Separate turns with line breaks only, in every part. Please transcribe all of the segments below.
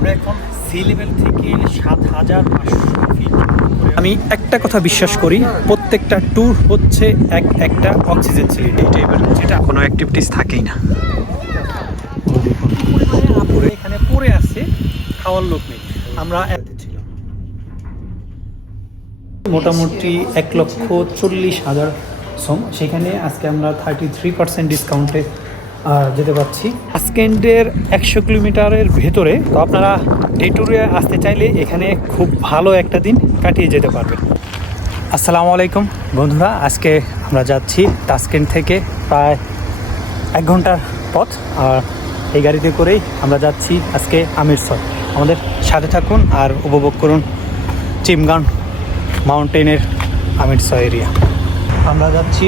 আমরা এখন sea level থেকে সাত হাজার পাঁচশো ফিট আমি একটা কথা বিশ্বাস করি প্রত্যেকটা ট্যুর হচ্ছে এক একটা অক্সিজেন সিলিন্ডার টাইপের যেটা কোনো অ্যাক্টিভিটিস থাকেই না। এখানে পড়ে আছে খাওয়ার লোক নেই। আমরা ছিলাম। মোটামুটি এক লক্ষ চল্লিশ হাজার সম সেখানে আজকে আমরা থার্টি থ্রি পার্সেন্ট ডিসকাউন্টে যেতে পারছি। আজকেন্ডের একশো কিলোমিটারের ভেতরে, তো আপনারা ডে ট্যুরে আসতে চাইলে এখানে খুব ভালো একটা দিন কাটিয়ে যেতে পারবেন। আসসালামু আলাইকুম বন্ধুরা, আজকে আমরা যাচ্ছি তাসকেন্ড থেকে প্রায় এক ঘণ্টার পথ, আর এই গাড়িতে করেই আমরা যাচ্ছি আজকে আমিরসর। আমাদের সাথে থাকুন আর উপভোগ করুন চিমগান মাউন্টেনের আমিরসর এরিয়া আমরা যাচ্ছি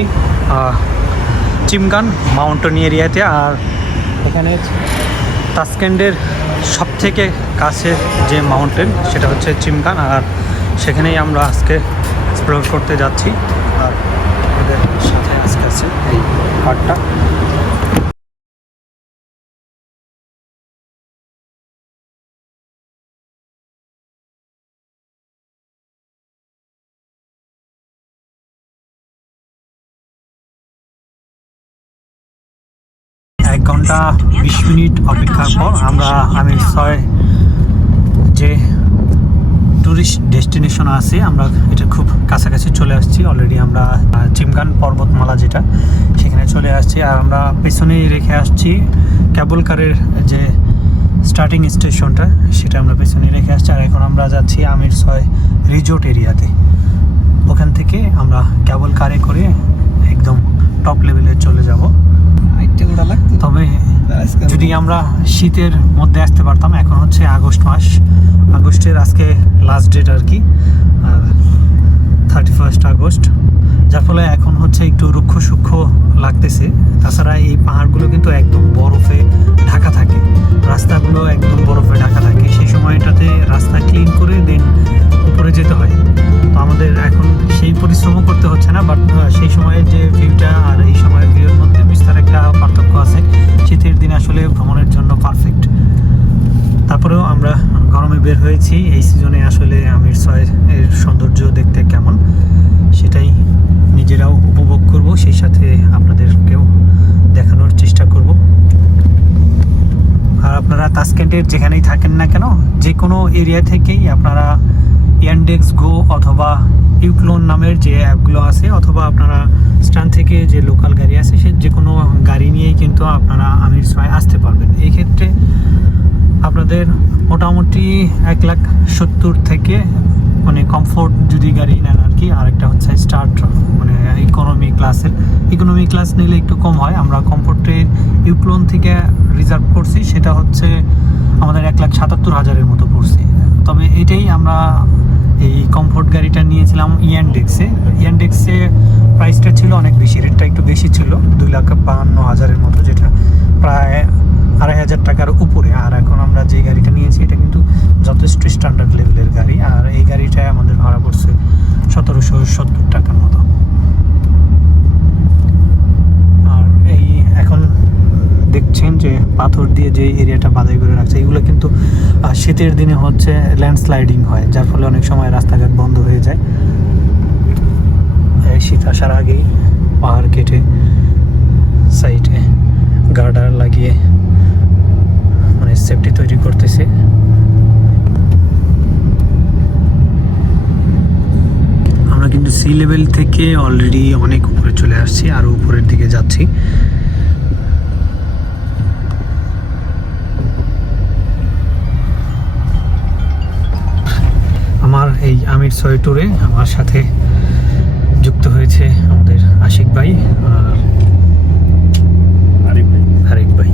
চিমগান মাউন্টেন এরিয়াতে আর এখানে তাসকেন্ডের সব থেকে কাছে যে মাউন্টেন সেটা হচ্ছে চিমগান আর সেখানেই আমরা আজকে এক্সপ্লোর করতে যাচ্ছি আর আমাদের সাথে আজকে আছে এই পার্কটা। ঘণ্টা বিশ মিনিট অপেক্ষার পর আমরা আমি ছয় যে টুরিস্ট ডেস্টিনেশন আছে, আমরা এটা খুব কাছাকাছি চলে আসছি। অলরেডি আমরা চিমগান পর্বতমালা যেটা, সেখানে চলে আসছি। আর আমরা পেছনেই রেখে আসছি কারের যে স্টার্টিং স্টেশনটা সেটা আমরা পেছনে রেখে আসছি। আর এখন আমরা যাচ্ছি আমির ছয় রিজোর্ট এরিয়াতে ওখান থেকে আমরা ক্যাবল কারে করে একদম টপ লেভেলে চলে যাব। তবে যদি আমরা শীতের মধ্যে আসতে পারতাম এখন হচ্ছে আগস্ট মাস। আগস্টের আজকে লাস্ট ডেট আর কি থার্টি ফার্স্ট আগস্ট। যার ফলে এখন হচ্ছে একটু রুক্ষ সূক্ষ্ম লাগতেছে। তাছাড়া এই পাহাড়গুলো কিন্তু একদম বরফে ঢাকা থাকে। রাস্তাগুলো একদম বরফে ঢাকা থাকে। সেই সময়টাতে রাস্তা ক্লিন করে দেন উপরে যেতে হয়। তো আমাদের এখন সেই পরিশ্রমও করতে হচ্ছে না বাট সেই সময়ের যে ভিউটা আর এই সময়ের ভিউর মধ্যে বিস্তার একটা পার্থক্য আছে। শীতের দিন আসলে ভ্রমণের জন্য পারফেক্ট তারপরেও আমরা গরমে বের হয়েছি। এই সিজনে আসলে আমির ছয় এর সৌন্দর্য দেখতে কেমন সেটাই নিজেরাও উপভোগ করব। সেই সাথে আপনাদেরকেও দেখানোর চেষ্টা করব। আর আপনারা তাসকেন্টের যেখানেই থাকেন না কেন যে কোনো এরিয়া থেকেই আপনারা ইয়ানডেক্স গো অথবা ইউক্লোন নামের যে অ্যাপগুলো আছে, অথবা আপনারা স্টান থেকে যে লোকাল গাড়ি আছে, সে যে কোনো গাড়ি নিয়েই কিন্তু আপনারা আমির ছয় আসতে পারবেন। এই ক্ষেত্রে আপনাদের মোটামুটি এক লাখ সত্তর থেকে মানে কমফোর্ট যদি গাড়ি নেন আর কি, আরেকটা হচ্ছে স্টার্ট মানে ইকোনমি ক্লাসের ইকোনমি ক্লাস নিলে একটু কম হয়। আমরা কমফোর্টের ইউক্লোন থেকে রিজার্ভ করছি, সেটা হচ্ছে আমাদের এক লাখ সাতাত্তর হাজারের মতো পড়ছে। তবে এটাই আমরা এই কমফোর্ট গাড়িটা নিয়েছিলাম ইয়ানডেক্সে ইয়ানডেক্সে প্রাইসটা ছিল, অনেক বেশি রেটটা একটু বেশি ছিল, দুই লাখ বাহান্ন হাজারের মতো, যেটা প্রায় আড়াই হাজার টাকার উপরে। আর এখন আমরা যে গাড়িটা নিয়েছি, এটা কিন্তু যথেষ্ট স্ট্যান্ডার্ড লেভেলের গাড়ি। আর এই গাড়িটায় আমাদের ভাড়া পড়ছে সতেরোশো সত্তর টাকার মতো। আর এই এখন দেখছেন যে পাথর দিয়ে যে এরিয়াটা বাধাই করে রাখছে, এগুলো কিন্তু শীতের দিনে হচ্ছে ল্যান্ডস্লাইডিং হয়, যার ফলে অনেক সময় রাস্তাঘাট বন্ধ হয়ে যায়। শীত আসার আগেই পাহাড় কেটে সাইডে গার্ডার লাগিয়ে মানে সেফটি তৈরি করতেছে। আমরা কিন্তু সি লেভেল থেকে অলরেডি অনেক উপরে চলে আসছি আরও উপরের দিকে যাচ্ছি। আমার এই আমির ছয় ট্যুরে আমার সাথে যুক্ত হয়েছে আমাদের আশিক ভাই আর আরিফ ভাই আরিফ ভাই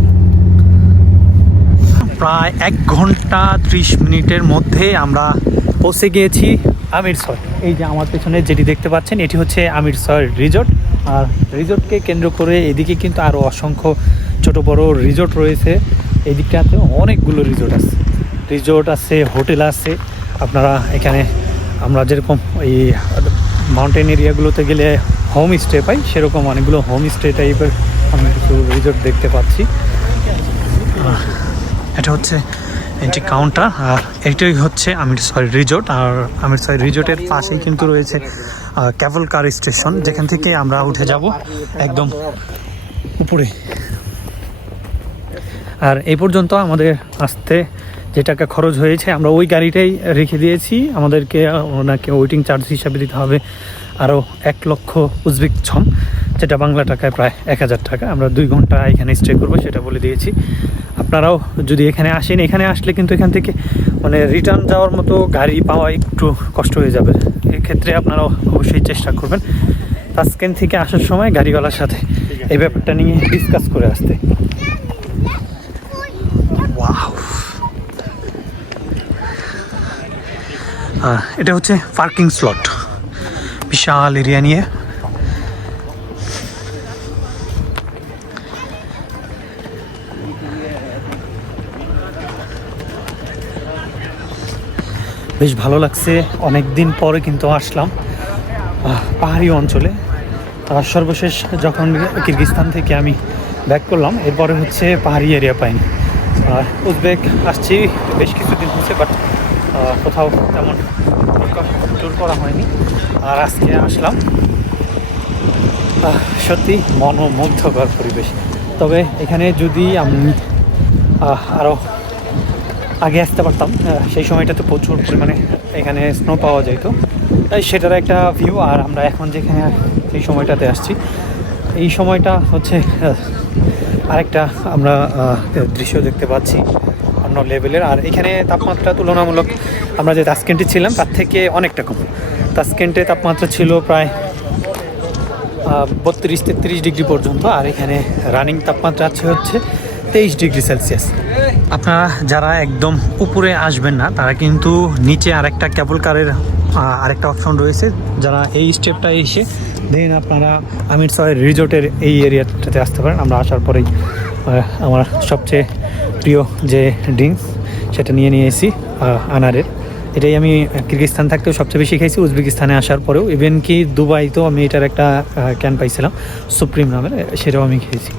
প্রায় এক ঘণ্টা ত্রিশ মিনিটের মধ্যে আমরা পৌঁছে গিয়েছি আমির ছয় এই যে আমার পেছনে যেটি দেখতে পাচ্ছেন, এটি হচ্ছে আমির ছয় রিজোর্ট আর রিজোর্টকে কেন্দ্র করে এদিকে কিন্তু আরও অসংখ্য ছোট বড় রিজোর্ট রয়েছে। এদিকটাতে অনেকগুলো রিজোর্ট আছে। রিজোর্ট আছে, হোটেল আছে। আপনারা এখানে আমরা যেরকম এই মাউন্টেন এরিয়াগুলোতে গেলে হোম স্টে পাই, সেরকম অনেকগুলো হোম স্টে টাইপের আমরা কিছু রিজোর্ট দেখতে পাচ্ছি। এটা হচ্ছে এটি কাউন্টার আর এটাই হচ্ছে আমির সরি রিজোর্ট আর আমির সরি রিজোর্টের পাশেই কিন্তু রয়েছে ক্যাবল কার স্টেশন যেখান থেকে আমরা উঠে যাব একদম উপরে। আর এই পর্যন্ত আমাদের আসতে যে টাকা খরচ হয়েছে, আমরা ওই গাড়িটাই রেখে দিয়েছি। আমাদেরকে ওনাকে ওয়েটিং চার্জ হিসাবে দিতে হবে আরও এক লক্ষ উজবেক ছম যেটা বাংলা টাকায় প্রায় এক হাজার টাকা আমরা দুই ঘণ্টা এখানে স্টে করব সেটা বলে দিয়েছি। আপনারাও যদি এখানে আসেন এখানে আসলে কিন্তু এখান থেকে মানে রিটার্ন যাওয়ার মতো গাড়ি পাওয়া একটু কষ্ট হয়ে যাবে। এক্ষেত্রে আপনারাও অবশ্যই চেষ্টা করবেন তাস্কেন থেকে আসার সময় গাড়িওয়ালার সাথে এই ব্যাপারটা নিয়ে ডিসকাস করে আসতে। এটা হচ্ছে পার্কিং স্লট বিশাল এরিয়া নিয়ে বেশ ভালো লাগছে। অনেক দিন পরে কিন্তু আসলাম পাহাড়ি অঞ্চলে। আর সর্বশেষ যখন কিরগিস্তান থেকে আমি ব্যাক করলাম, এরপরে হচ্ছে পাহাড়ি এরিয়া পাইনি আর উজবেক আসছি, বেশ কিছুদিন হয়েছে বাট কোথাও তেমন ট্যুর করা হয়নি। আর আজকে আসলাম সত্যি মনোমুগ্ধকর পরিবেশ। তবে এখানে যদি আমি আরও আগে আসতে পারতাম সেই সময়টাতে প্রচুর পরিমাণে এখানে স্নো পাওয়া যেত। তাই সেটার একটা ভিউ আর আমরা এখন যেখানে এই সময়টাতে আসছি, এই সময়টা হচ্ছে আরেকটা আমরা দৃশ্য দেখতে পাচ্ছি অন্য লেভেলের আর এখানে তাপমাত্রা তুলনামূলক আমরা যে তাস্কেন্টে ছিলাম, তার থেকে অনেকটা কম। তাস্কেন্টে তাপমাত্রা ছিল প্রায় বত্রিশ তেত্রিশ ডিগ্রি পর্যন্ত, আর এখানে রানিং তাপমাত্রা আছে হচ্ছে তেইশ ডিগ্রি সেলসিয়াস। আপনারা যারা একদম উপরে আসবেন না, তারা কিন্তু নিচে আরেকটা কেবল কারের আরেকটা অপশন রয়েছে। যারা এই স্টেপটা এসে দেন আপনারা আমির সয়ের রিজোর্টের এই এরিয়াটাতে আসতে পারেন। আমরা আসার পরেই আমার সবচেয়ে প্রিয় যে ড্রিঙ্কস সেটা নিয়ে নিয়ে এসেছি আনারের। এটাই আমি কিরগিস্তান থাকতেও সবচেয়ে বেশি খাইছি, উজবেকিস্তানে আসার পরেও। ইভেন কি দুবাইতেও আমি এটার একটা ক্যান পাইছিলাম, সুপ্রিম নামের, সেটাও আমি খেয়েছি।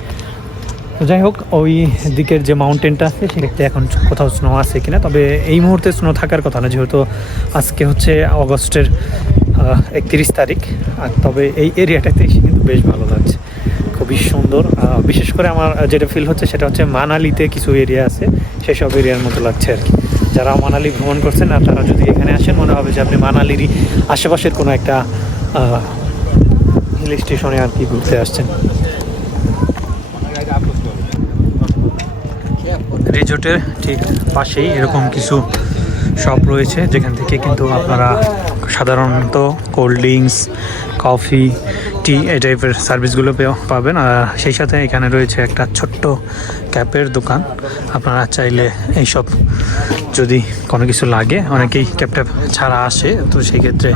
যাই হোক, ওই দিকের যে মাউন্টেনটা আছে সেটাতে এখন কোথাও স্নো আছে কিনা। তবে এই মুহূর্তে স্নো থাকার কথা না, যেহেতু আজকে হচ্ছে অগস্টের একত্রিশ তারিখ। আর তবে এই এরিয়াটাতে এসে কিন্তু বেশ ভালো লাগছে। খুবই সুন্দর। বিশেষ করে আমার যেটা ফিল হচ্ছে, সেটা হচ্ছে মানালিতে কিছু এরিয়া আছে, সেসব এরিয়ার মতো লাগছে আর কি। যারা মানালি ভ্রমণ করছেন, আর তারা যদি এখানে আসেন, মনে হবে যে আপনি মানালিরই আশেপাশের কোনো একটা হিল স্টেশনে আর কি ঘুরতে আসছেন। রিজোর্টের ঠিক পাশেই এরকম কিছু শপ রয়েছে, যেখান থেকে কিন্তু আপনারা সাধারণত কোল্ড ড্রিঙ্কস কফি টি এই টাইপের সার্ভিসগুলো পাবেন। আর সেই সাথে এখানে রয়েছে একটা ছোট্ট ক্যাপের দোকান। আপনারা চাইলে এইসব যদি কোনো কিছু লাগে, অনেকেই ক্যাপ ছাড়া আসে, তো সেই ক্ষেত্রে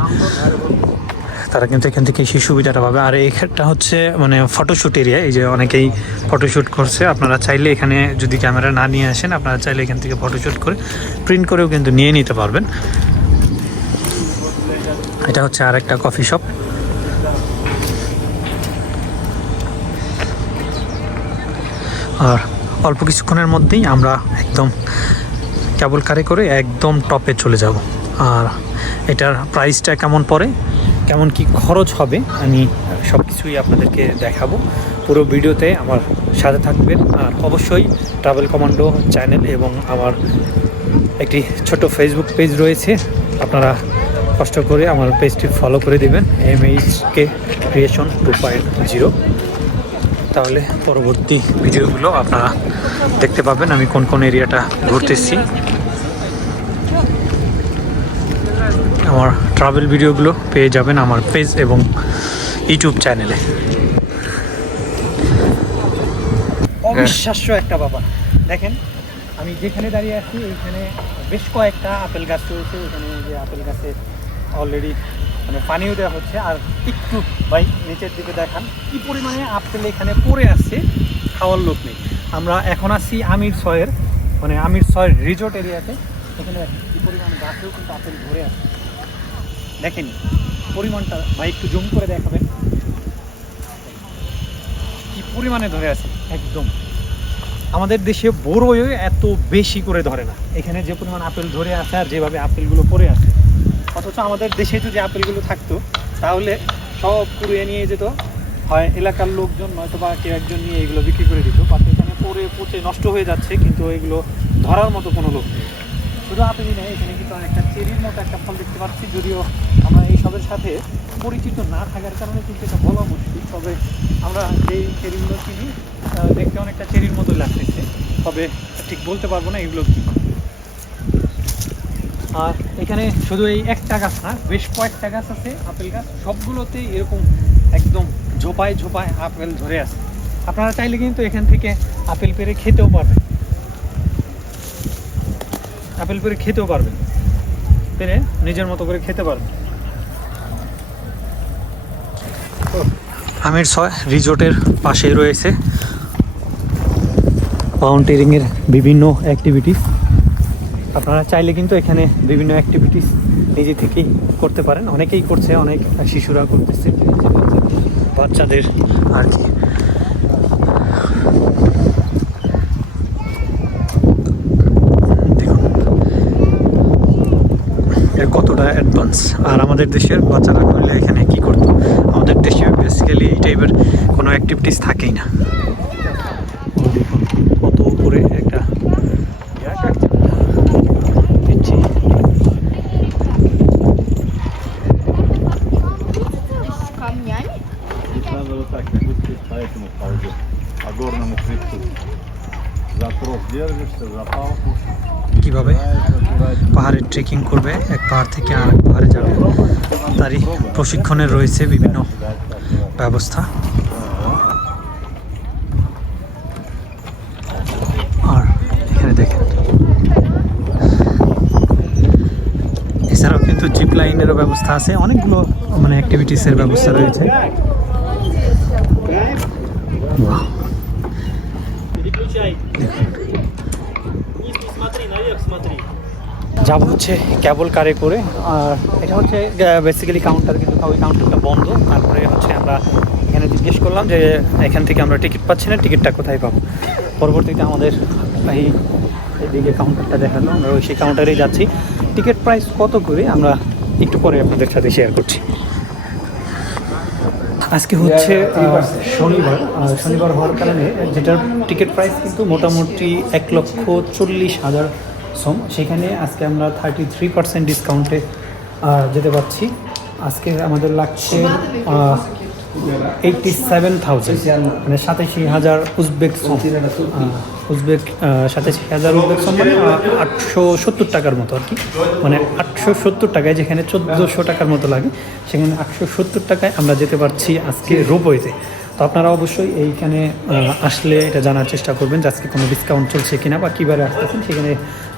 তারা কিন্তু এখান থেকে সেই সুবিধাটা পাবে। আর এইখানটা হচ্ছে মানে ফটোশ্যুট এরিয়া এই যে অনেকেই ফটোশ্যুট করছে, আপনারা চাইলে এখানে যদি ক্যামেরা না নিয়ে আসেন, আপনারা চাইলে এখান থেকে ফটোশ্যুট করে প্রিন্ট করেও কিন্তু নিয়ে নিতে পারবেন। এটা হচ্ছে আর একটা কফি শপ আর অল্প কিছুক্ষণের মধ্যেই আমরা একদম কেবল কারে করে একদম টপে চলে যাব। আর এটার প্রাইসটা কেমন পড়ে? কেমন কি খরচ হবে, আমি সব কিছুই আপনাদেরকে দেখাবো। পুরো ভিডিওতে আমার সাথে থাকবেন, আর অবশ্যই ট্রাভেল কমান্ডো চ্যানেল এবং আমার একটি ছোট ফেসবুক পেজ রয়েছে, আপনারা কষ্ট করে আমার পেজটি ফলো করে দেবেন M H K creation two point zero তাহলে পরবর্তী ভিডিওগুলো আপনারা দেখতে পাবেন, আমি কোন কোন এরিয়াটা ঘুরতেছি। আমার ট্রাভেল ভিডিওগুলো পেয়ে যাবেন আমার পেজ এবং ইউটিউব চ্যানেলে অবিশ্বাস্য একটা বাবা দেখেন, আমি যেখানে দাঁড়িয়ে আছি, এইখানে বেশ কয়েকটা আপেল গাছ রয়েছে। এখানে যে আপেল গাছে অলরেডি মানে পানিও দেওয়া হচ্ছে। আর একটু ভাই নিচের দিকে দেখান, কি পরিমাণে আপেল এখানে পড়ে আছে, খাওয়ার লোক নেই। আমরা এখন আছি আমির ছয়ের মানে আমির ছয়ের রিজোর্ট এরিয়াতে এখানে কি পরিমাণ গাছেও কিন্তু আপেল ধরে আছে। দেখেন, পরিমাণটা ভাই একটু জুম করে দেখাবেন। কি পরিমাণে ধরে আছে? একদম। আমাদের দেশে বড়ই এত বেশি করে ধরে না। এখানে যে পরিমাণ আপেল ধরে আছে আর যেভাবে আপেলগুলো পড়ে আছে। অথচ আমাদের দেশে যদি আপেলগুলো থাকতো, তাহলে সব কুড়িয়ে নিয়ে যেত। হয় এলাকার লোকজন নয়তো বা কেউ একজন নিয়ে এগুলো বিক্রি করে দিত। বাট এখানে পরে পচে নষ্ট হয়ে যাচ্ছে, কিন্তু এগুলো ধরার মতো কোনো লোক নেই। শুধু আপেলই নেই এখানে কিন্তু একটা চেরির মতো একটা ফল দেখতে পাচ্ছি। যদিও আমরা এই সবের সাথে পরিচিত না থাকার কারণে কিন্তু এটা বলা মুশকিল। তবে আমরা যেই চেরিগুলো চিনি দেখতে অনেকটা চেরির মতো লাগতেছে। তবে ঠিক বলতে পারব না এগুলো কি। আর এখানে শুধু এই একটা গাছ না, বেশ কয়েকটা গাছ আছে, আপেল গাছ। সবগুলোতে এরকম একদম ঝোপায় ঝোপায় আপেল ধরে আছে। আপনারা চাইলে কিন্তু এখান থেকে আপেল পেরে খেতেও পারবেন। আপেল পেরে খেতেও পারবেন। পেরে নিজের মতো করে খেতে পারবেন। আমির ছয় রিজোর্টের পাশেই রয়েছে। মাউন্টেরিংয়ের বিভিন্ন অ্যাক্টিভিটিস আপনারা চাইলে কিন্তু এখানে বিভিন্ন অ্যাক্টিভিটিস নিজে থেকেই করতে পারেন। অনেকেই করছে, অনেক শিশুরা করতেছে। বাচ্চাদের আর কি দেখুন কতটা অ্যাডভান্স আর আমাদের দেশের বাচ্চারা করলে এখানে কি করতো? আমাদের দেশে বেসিক্যালি এই টাইপের কোনো অ্যাক্টিভিটিস থাকেই না। ট্রেকিং করবে এক পাহাড় থেকে আরেক পাহাড়ে যাবে তারই প্রশিক্ষণের রয়েছে বিভিন্ন
Так, так, так.
ব্যবস্থা আর এখানে দেখেন এছাড়াও কিন্তু জিপ লাইনেরও ব্যবস্থা আছে অনেকগুলো মানে অ্যাক্টিভিটিসের ব্যবস্থা রয়েছে Вау. যাব হচ্ছে ক্যাবল কারে করে আর এটা হচ্ছে বেসিক্যালি কাউন্টার কিন্তু ওই কাউন্টারটা বন্ধ। তারপরে হচ্ছে আমরা এখানে জিজ্ঞেস করলাম যে এখান থেকে আমরা টিকিট পাচ্ছি না টিকিটটা কোথায় পাবো? পরবর্তীতে আমাদের এই এদিকে কাউন্টারটা দেখাল আমরা ওই সেই কাউন্টারেই যাচ্ছি। টিকিট প্রাইস কত করে? আমরা একটু পরে আপনাদের সাথে শেয়ার করছি। আজকে হচ্ছে শনিবার শনিবার হওয়ার কারণে যেটার টিকিট প্রাইস কিন্তু মোটামুটি এক লক্ষ চল্লিশ হাজার সম সেখানে আজকে আমরা থার্টি থ্রি পার্সেন্ট ডিসকাউন্টে যেতে পারছি। আজকে আমাদের লাগছে এইটটি সেভেন থাউজেন্ড মানে সাতাশি হাজার উজবেক উজবেক সাতাশি হাজার উজবেক সম মানে আটশো সত্তর টাকার মতো আর কি। মানে আটশো সত্তর টাকায় যেখানে চোদ্দোশো টাকার মতো লাগে সেখানে আটশো সত্তর টাকায় আমরা যেতে পারছি আজকে রোপওয়েতে। তো আপনারা অবশ্যই এইখানে আসলে এটা জানার চেষ্টা করবেন যে আজকে কোনো ডিসকাউন্ট চলছে কিনা বা কীভাবে আসতেছেন। সেখানে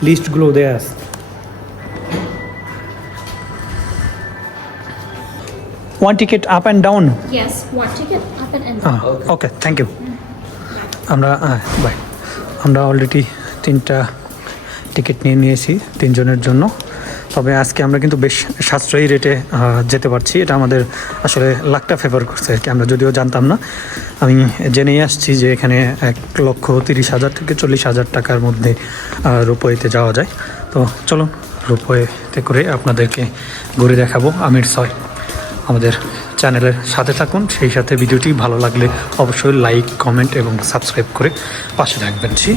লিস্টগুলো দেওয়া আছে। One ticket up and down
Yes, one ticket up and and
okay thank you আমরা বাই আমরা অলরেডি তিনটা টিকিট নিয়ে নিয়েছি তিনজনের জন্য। তবে আজকে আমরা কিন্তু বেশ সাশ্রয়ী রেটে যেতে পারছি। এটা আমাদের আসলে লাখটা ফেভার করছে আর কি আমরা যদিও জানতাম না। আমি জেনেই আসছি যে এখানে এক লক্ষ তিরিশ হাজার থেকে চল্লিশ হাজার টাকার মধ্যে রোপওয়েতে যাওয়া যায়। তো চলো রোপওয়েতে করে আপনাদেরকে ঘুরে দেখাবো আমির ছয় আমাদের চ্যানেলের সাথে থাকুন। সেই সাথে ভিডিওটি ভালো লাগলে অবশ্যই লাইক কমেন্ট এবং সাবস্ক্রাইব করে পাশে থাকবেন। জি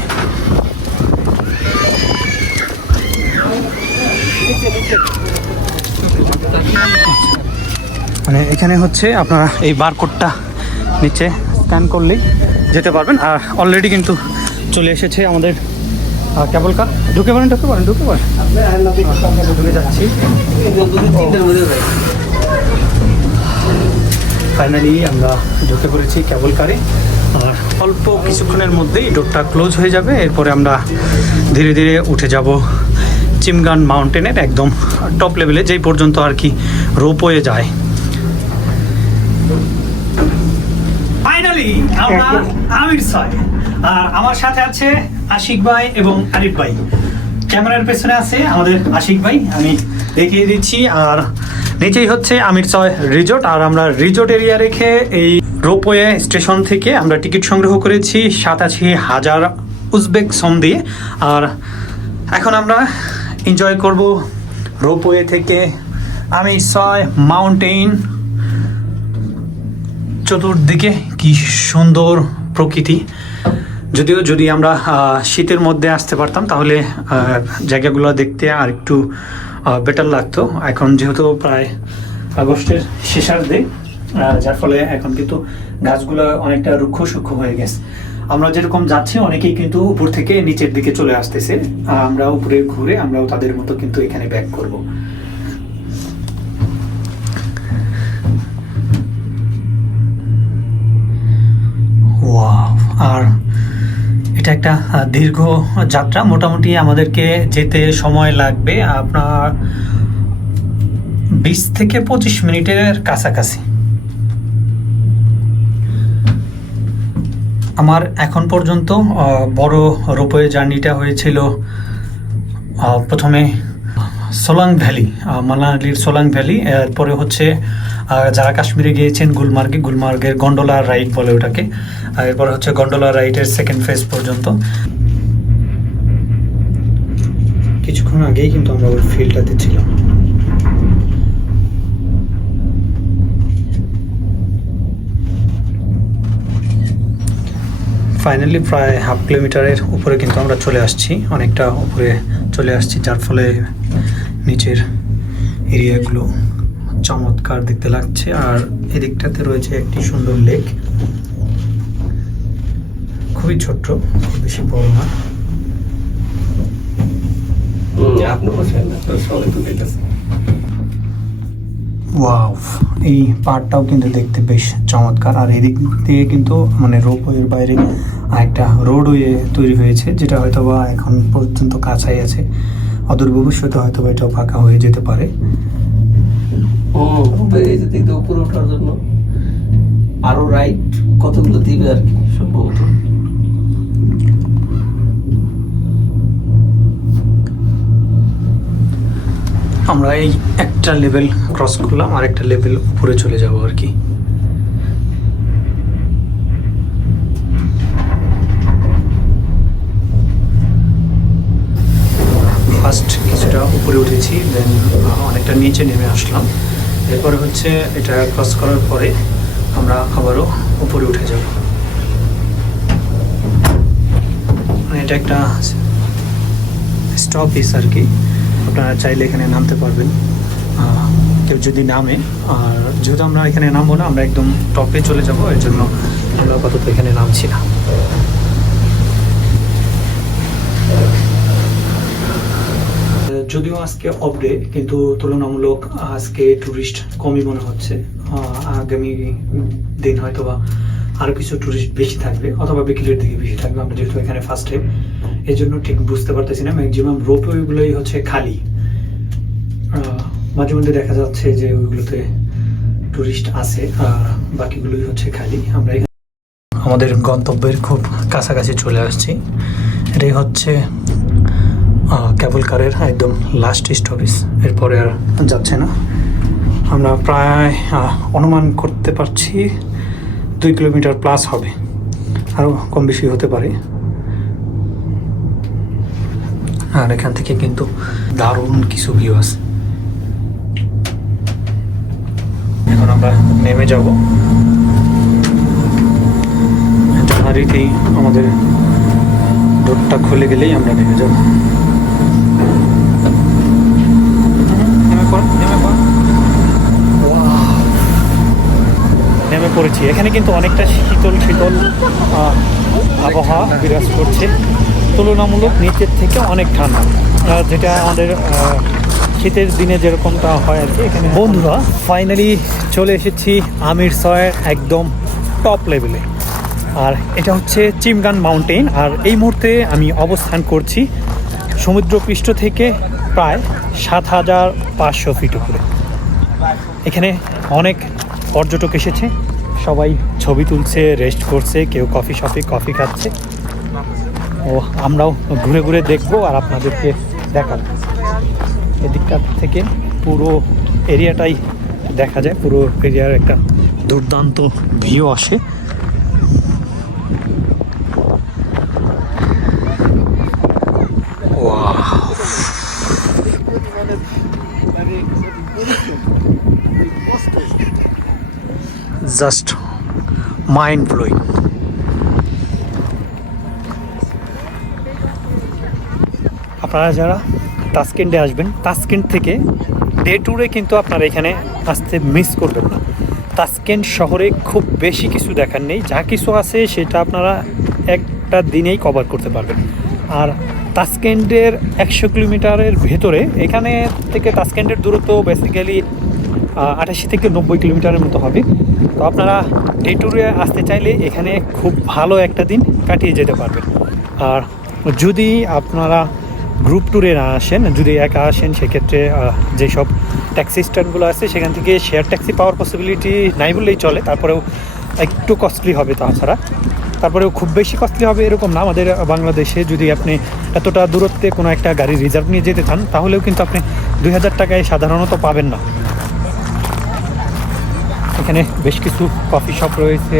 মানে এখানে হচ্ছে আপনারা এই বারকোডটা নিচে স্ক্যান করলেই যেতে পারবেন। আর অলরেডি কিন্তু চলে এসেছে আমাদের কেবল কার ঢুকে পারেন ঢুকে পারেন ঢুকে পারেন ঢুকে যাচ্ছি। ফাইনালি আমরা ঢুকে পড়েছি কেবল কারে আর অল্প কিছুক্ষণের মধ্যেই ডোরটা ক্লোজ হয়ে যাবে। এরপরে আমরা ধীরে ধীরে উঠে যাব চিমগান মাউন্টেনের একদম টপ লেভেলে যেই পর্যন্ত আর কি রোপওয়ে যায়। আমরা আমির সাই আর আমার সাথে আছে আশিক ভাই এবং আরিফ ভাই। ক্যামেরার পেছনে আছে আমাদের আশিক ভাই, আমি দেখিয়ে দিচ্ছি। আর নিচেই হচ্ছে আমির ছয় রিজোর্ট আর আমরা রিজোর্ট এরিয়া রেখে এই রোপওয়ে স্টেশন থেকে আমরা টিকিট সংগ্রহ করেছি সাতাশি হাজার উজবেক সম দিয়ে। আর এখন আমরা এনজয় করব রোপওয়ে থেকে আমির সয় মাউন্টেন চতুর্দিকে কি সুন্দর প্রকৃতি। যদিও যদি আমরা শীতের মধ্যে আসতে পারতাম, তাহলে জায়গাগুলো দেখতে আর একটু বেটার লাগতো। এখন যেহেতু প্রায় আগস্টের শেষার্ধে যার ফলে এখন কিন্তু গাছগুলো অনেকটা রুক্ষ সূক্ষ্ম হয়ে গেছে। আমরা যেরকম যাচ্ছি, অনেকেই কিন্তু উপর থেকে নিচের দিকে চলে আসতেছে। আমরা উপরে ঘুরে আমরাও তাদের মতো কিন্তু এখানে ব্যাক করব। আর এটা একটা দীর্ঘ যাত্রা। মোটামুটি আমাদেরকে যেতে সময় লাগবে আপনার বিশ থেকে পঁচিশ মিনিটের কাছাকাছি। আমার এখন পর্যন্ত বড় রোপওয়ে জার্নিটা হয়েছিল প্রথমে সোলাং ভ্যালি মানালির সোলাং ভ্যালি। এরপরে হচ্ছে যারা কাশ্মীরে গিয়েছেন, গুলমার্গে, গুলমার্গের গন্ডোলা রাইড বলে ওটাকে। আর এরপরে হচ্ছে গন্ডোলা রাইডের সেকেন্ড ফেজ পর্যন্ত। কিছুক্ষণ আগেই কিন্তু আমরা ওই ফিল্ডটাতে ছিলাম। ফাইনালি প্রায় হাফ কিলোমিটারের উপরে কিন্তু আমরা চলে আসছি। অনেকটা উপরে চলে আসছি, যার ফলে নিচের এরিয়াগুলো চমৎকার দেখতে লাগছে। আর এদিকটাতে রয়েছে একটি সুন্দর লেক। খুবই ছোট্ট খুব বেশি বড় না। ওয়াও এই পার্কটাও কিন্তু দেখতে বেশ চমৎকার। আর এদিক দিয়ে কিন্তু মানে রোপওয়ের বাইরে একটা রোডওয়ে তৈরি হয়েছে যেটা হয়তো বা এখন পর্যন্ত কাছাই আছে। অদূর ভবিষ্যতে হয়তো বা এটাও ফাঁকা হয়ে যেতে পারে।
হুম এই যে দেখতে উপরে ওঠার জন্য আরও রাইট কতগুলো দিবে আর কি, সম্ভবত।
আমরা এই একটা লেভেল ক্রস করলাম, আর একটা লেভেল উপরে চলে যাব আর কি। ফার্স্ট কিছুটা উপরে উঠেছি দেন অনেকটা নিচে নেমে আসলাম। এরপরে হচ্ছে এটা ক্রস করার পরে আমরা আবারও উপরে উঠে যাব। মানে এটা একটা স্টপিস আর কি। আপনারা চাইলে এখানে নামতে পারবেন। কেউ যদি নামে, আর যেহেতু আমরা এখানে নামবো না, আমরা একদম টপে চলে যাব, এর জন্য আমরা আপাতত এখানে নামছি না। যদিও আজকে অফ ডে কিন্তু তুলনামূলক আজকে টুরিস্ট কমই মনে হচ্ছে। আগামী দিন হয়তো বা আরও কিছু টুরিস্ট বেশি থাকবে, অথবা বিকেলের দিকে বেশি থাকবে, আমরা যেহেতু এখানে ফার্স্ট এই জন্য ঠিক বুঝতে পারতেছি না। ম্যাক্সিমাম রোপওয়েগুলোই হচ্ছে খালি। মাঝে মধ্যে দেখা যাচ্ছে যে ওইগুলোতে টুরিস্ট আছে আর বাকিগুলোই হচ্ছে খালি। আমরা আমাদের গন্তব্যের খুব কাছাকাছি চলে আসছি। এটাই হচ্ছে কেবল কারের একদম লাস্ট স্টপেজ এরপরে আর যাচ্ছে না। আমরা প্রায় অনুমান করতে পারছি দুই কিলোমিটার প্লাস হবে। আরও কম বেশি হতে পারে। আর এখান থেকে কিন্তু দারুণ কিছু ভিউ আছে। এখন আমরা নেমে যাব। জানুয়ারিতেই আমাদের ডোরটা খুলে গেলেই আমরা নেমে যাব নেমে পড়, নেমে পড়। নেমে পড়েছি এখানে কিন্তু অনেকটা শীতল শীতল আবহাওয়া বিরাজ করছে। তুলনামূলক নিচের থেকে অনেক ঠান্ডা। যেটা আমাদের শীতের দিনে যেরকমটা হয় আর কি, এখানে বন্ধুরা ফাইনালি চলে এসেছি আমির সয়ের একদম টপ লেভেলে আর এটা হচ্ছে চিমগান মাউন্টেন আর এই মুহূর্তে আমি অবস্থান করছি সমুদ্রপৃষ্ঠ থেকে প্রায় সাত হাজার পাঁচশো ফিট উপরে। এখানে অনেক পর্যটক এসেছে। সবাই ছবি তুলছে রেস্ট করছে, কেউ কফি শপে কফি খাচ্ছে। ও, আমরাও ঘুরে ঘুরে দেখব আর আপনাদেরকে দেখাবো। এদিকটা থেকে পুরো এরিয়াটাই দেখা যায়, পুরো এরিয়ার একটা দুর্দান্ত ভিউ আসে। Just mind blowing. আপনারা যারা তাসকেন্ডে আসবেন তাসকেন্ড থেকে ডে ট্যুরে কিন্তু আপনারা এখানে আসতে মিস করবেন না। তাসকেন্ড শহরে খুব বেশি কিছু দেখার নেই, যা কিছু আছে সেটা আপনারা একটা দিনেই কভার করতে পারবেন। আর তাসকেন্ডের একশো কিলোমিটারের ভেতরে, এখানে থেকে তাসকেন্ডের দূরত্ব বেসিক্যালি আটাশি থেকে নব্বই কিলোমিটারের মতো হবে। তো আপনারা ডে ট্যুরে আসতে চাইলে এখানে খুব ভালো একটা দিন কাটিয়ে যেতে পারবেন। আর যদি আপনারা গ্রুপ ট্যুরে না আসেন, যদি একা আসেন, সেক্ষেত্রে যেসব ট্যাক্সি স্ট্যান্ডগুলো আছে, সেখান থেকে শেয়ার ট্যাক্সি পাওয়ার পসিবিলিটি নাই বললেই চলে। তারপরেও একটু কস্টলি হবে তাছাড়া। তারপরেও খুব বেশি কস্টলি হবে এরকম না। আমাদের বাংলাদেশে যদি আপনি এতটা দূরত্বে কোনো একটা গাড়ি রিজার্ভ নিয়ে যেতে চান, তাহলেও কিন্তু আপনি দুই হাজার টাকায় সাধারণত পাবেন না। এখানে বেশ কিছু কফি শপ রয়েছে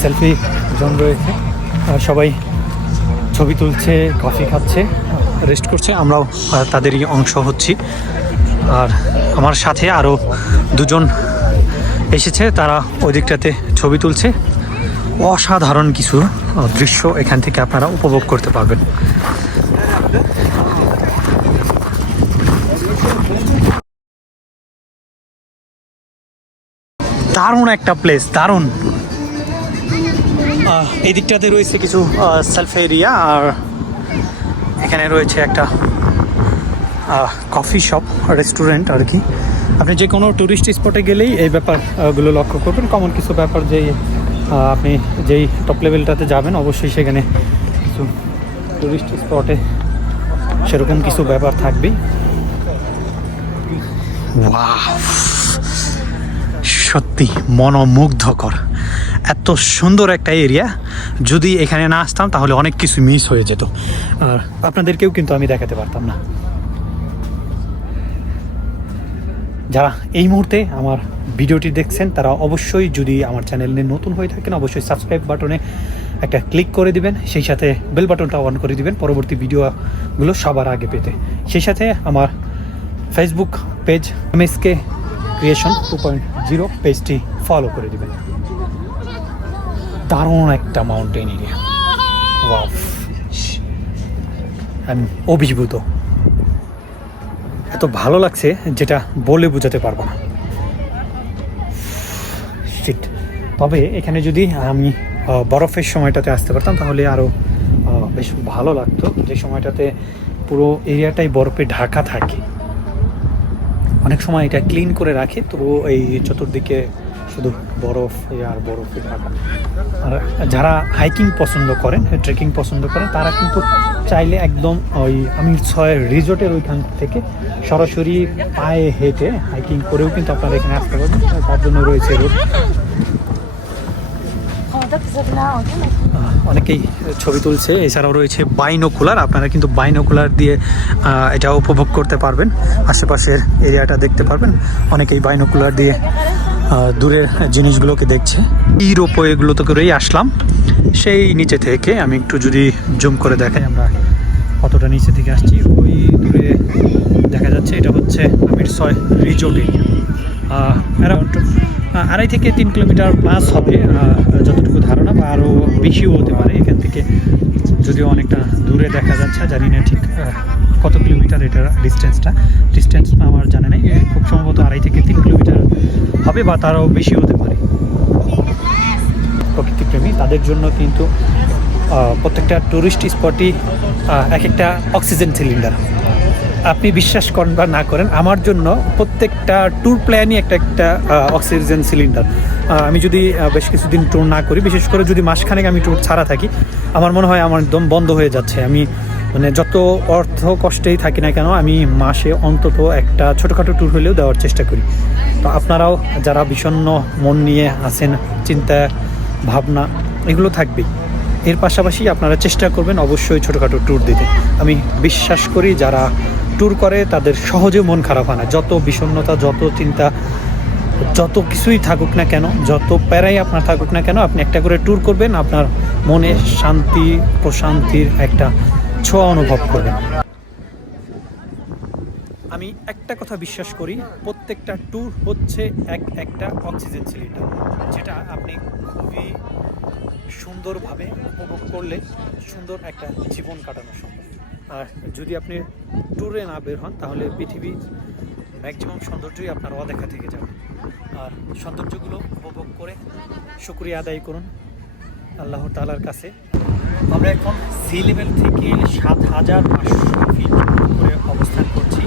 সেলফি জোন রয়েছে। সবাই ছবি তুলছে, কফি খাচ্ছে, রেস্ট করছে, আমরাও তাদেরই অংশ হচ্ছি। আর আমার সাথে আরও দুজন এসেছে, তারা ওই দিকটাতে ছবি তুলছে। অসাধারণ কিছু দৃশ্য এখান থেকে আপনারা উপভোগ করতে পারবেন। দারুণ একটা প্লেস দারুণ। আহ, এই দিকটাতে রয়েছে কিছু সেলফ এরিয়া আর এখানে রয়েছে একটা কফি শপ রেস্টুরেন্ট আর কি। আপনি যে কোনো টুরিস্ট স্পটে গেলেই এই ব্যাপারগুলো লক্ষ্য করবেন। কমন কিছু ব্যাপার যে আপনি যেই টপ লেভেলটাতে যাবেন অবশ্যই সেখানে কিছু টুরিস্ট স্পটে সেরকম কিছু ব্যাপার থাকবেই। ওয়াও সত্যি মনোমুগ্ধকর। এত সুন্দর একটা এরিয়া যদি এখানে না আসতাম, তাহলে অনেক কিছু মিস হয়ে যেত। আর আপনাদেরকেও কিন্তু আমি দেখাতে পারতাম না। যারা এই মুহূর্তে আমার ভিডিওটি দেখছেন, তারা অবশ্যই যদি আমার চ্যানেলে নতুন হয়ে থাকেন, অবশ্যই সাবস্ক্রাইব বাটনে একটা ক্লিক করে দিবেন। সেই সাথে বেল বাটনটা অন করে দিবেন পরবর্তী ভিডিওগুলো সবার আগে পেতে। সেই সাথে আমার Facebook page MSK creation two point zero পেজটি ফলো করে দেবেন। দারুণ একটা মাউন্টেন এরিয়া আমি অভিভূত। এত ভালো লাগছে যেটা বলে বোঝাতে পারব না. তবে এখানে যদি আমি বরফের সময়টাতে আসতে পারতাম, তাহলে আরও বেশ ভালো লাগতো। যে সময়টাতে পুরো এরিয়াটাই বরফে ঢাকা থাকে। অনেক সময় এটা ক্লিন করে রাখে তবুও এই চতুর্দিকে শুধু বরফ আর বরফে ঢাকা আর যারা হাইকিং পছন্দ করেন ট্রেকিং পছন্দ করেন তারা কিন্তু চাইলে একদম ওই আমির ছয় রিজোর্টের ওইখান থেকে সরাসরি পায়ে হেঁটে হাইকিং করেও কিন্তু আপনারা এখানে আসতে পারবেন তার জন্য রয়েছে রোড অনেকেই ছবি তুলছে। এছাড়াও রয়েছে বাইনোকুলার। আপনারা কিন্তু বাইনোকুলার দিয়ে এটা উপভোগ করতে পারবেন। আশেপাশের এরিয়াটা দেখতে পারবেন। অনেকেই বাইনোকুলার দিয়ে দূরের জিনিসগুলোকে দেখছে। এই রোপওয়েগুলো তো করেই আসলাম। সেই নিচে থেকে আমি একটু যদি জুম করে দেখাই, আমরা কতটা নিচে থেকে আসছি। ওই দূরে দেখা যাচ্ছে, এটা হচ্ছে আমির ছয় রিজোর্ট। এরিয়া অ্যারাউন্ড আড়াই থেকে তিন কিলোমিটার প্লাস হবে যতটুকু ধারণা বা আরও বেশিও হতে পারে। এখান থেকে যদিও অনেকটা দূরে দেখা যাচ্ছে জানি না ঠিক কত কিলোমিটার এটার ডিস্টেন্সটা ডিস্টেন্স আমার জানা নেই খুব সম্ভবত আড়াই থেকে তিন কিলোমিটার হবে বা তারও বেশি হতে পারে। প্রকৃতিপ্রেমী, তাদের জন্য কিন্তু প্রত্যেকটা টুরিস্ট স্পটই এক একটা অক্সিজেন সিলিন্ডার আপনি বিশ্বাস করেন বা না করেন, আমার জন্য প্রত্যেকটা ট্যুর প্ল্যানই একটা একটা অক্সিজেন সিলিন্ডার আমি যদি বেশ কিছুদিন ট্যুর না করি, বিশেষ করে যদি মাসখানেক আমি ট্যুর ছাড়া থাকি, আমার মনে হয় আমার একদম বন্ধ হয়ে যাচ্ছে। আমি মানে যত অর্থ কষ্টেই থাকি না কেন, আমি মাসে অন্তত একটা ছোটোখাটো ট্যুর হলেও দেওয়ার চেষ্টা করি। তো আপনারাও যারা বিষণ্ণ মন নিয়ে আছেন, চিন্তা, ভাবনা, এগুলো থাকবেই। এর পাশাপাশি আপনারা চেষ্টা করবেন অবশ্যই ছোটোখাটো ট্যুর দিতে। আমি বিশ্বাস করি যারা ট্যুর করে, তাদের সহজে মন খারাপ হয় না। যত বিষণ্ণতা, যত চিন্তা, যত কিছুই থাকুক না কেন, যত প্যারাই আপনার থাকুক না কেন, আপনি একটা করে ট্যুর করবেন, আপনার মনে শান্তি, প্রশান্তির একটা ছোঁয়া অনুভব করবেন। আমি একটা কথা বিশ্বাস করি, প্রত্যেকটা ট্যুর হচ্ছে এক একটা অক্সিজেন সিলিন্ডার, যেটা আপনি খুবই সুন্দরভাবে উপভোগ করলে সুন্দর একটা জীবন কাটানো সম্ভব। আর যদি আপনি ট্যুরে না বের হন, তাহলে পৃথিবীর ম্যাক্সিমাম সৌন্দর্যই আপনার অদেখা থেকে যাবে। আর সৌন্দর্যগুলো উপভোগ করে শুক্রিয়া আদায় করুন আল্লাহ তালার কাছে। আমরা এখন সি লেভেল থেকে সাত হাজার পাঁচশো ফিট করে অবস্থান করছি।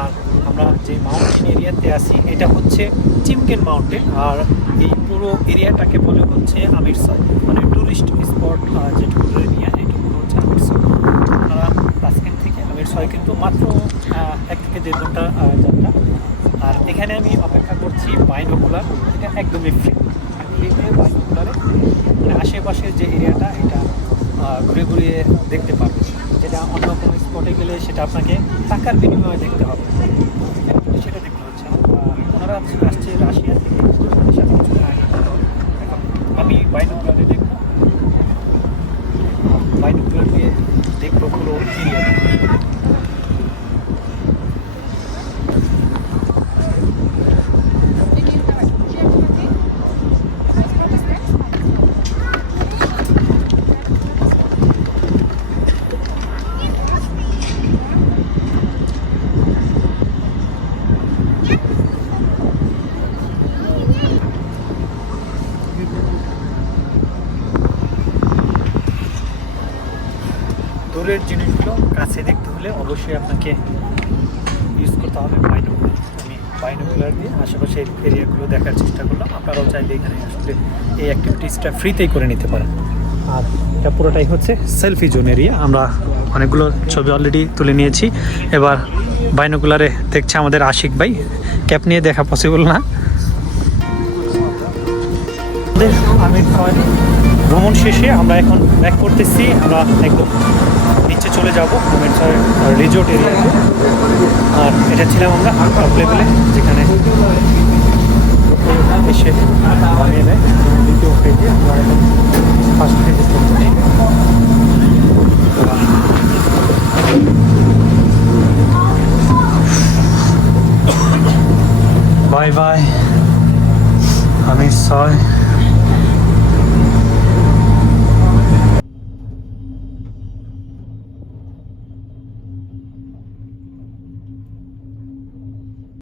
আর আমরা যে মাউন্টেন এরিয়াতে আছি, এটা হচ্ছে চিমকেন মাউন্টেন আর এই পুরো এরিয়াটাকে বলে হচ্ছে আমিরসর মানে টুরিস্ট স্পট যেটুকু এরিয়া আপনারা তাসকেন থেকে আমিরসর কিন্তু মাত্র এক থেকে দেড় ঘণ্টা যাত্রা। আর এখানে আমি অপেক্ষা করছি বাইনোকুলার এটা একদমই ফ্রি ফ্রিতে বাইনোকুলারে মানে আশেপাশের যে এরিয়াটা এটা ঘুরে ঘুরিয়ে দেখতে পারবে যেটা অন্য কোনো স্পটে গেলে সেটা আপনাকে টাকার বিনিময়ে দেখতে হবে। সেটা দেখতে হচ্ছে ওনারা আসছে- রাশিয়া থেকে। আমি বাইনোকুলারে দেখব। বাইনোকুলার দিয়ে দেখব পুরো এরিয়াটা অবশ্যই আপনাকে ইউজ করতে হবে বাইনোকুলার আমি বাইনোকুলার দিয়ে আশেপাশের এরিয়াগুলো দেখার চেষ্টা করলাম। আপনারাও চাইলে এখানে আসলে এই অ্যাক্টিভিটিসটা ফ্রিতেই করে নিতে পারেন। আর এটা পুরোটাই হচ্ছে সেলফি জোন এরিয়া আমরা অনেকগুলো ছবি অলরেডি তুলে নিয়েছি। এবার বাইনোকুলারে দেখছে আমাদের আশিক ভাই। ক্যাপ নিয়ে দেখা পসিবল না? আমির ভ্রমণ শেষে আমরা এখন ব্যাক করতেছি। আমরা একদম চলে যাব ছয় রিজোর্ট এরিয়াতে আর এটা ছিলাম আমরা টপ লেভেলে যেখানে এসে নামিয়ে দেয় দ্বিতীয় ফার্স্ট বাই বাই ছয়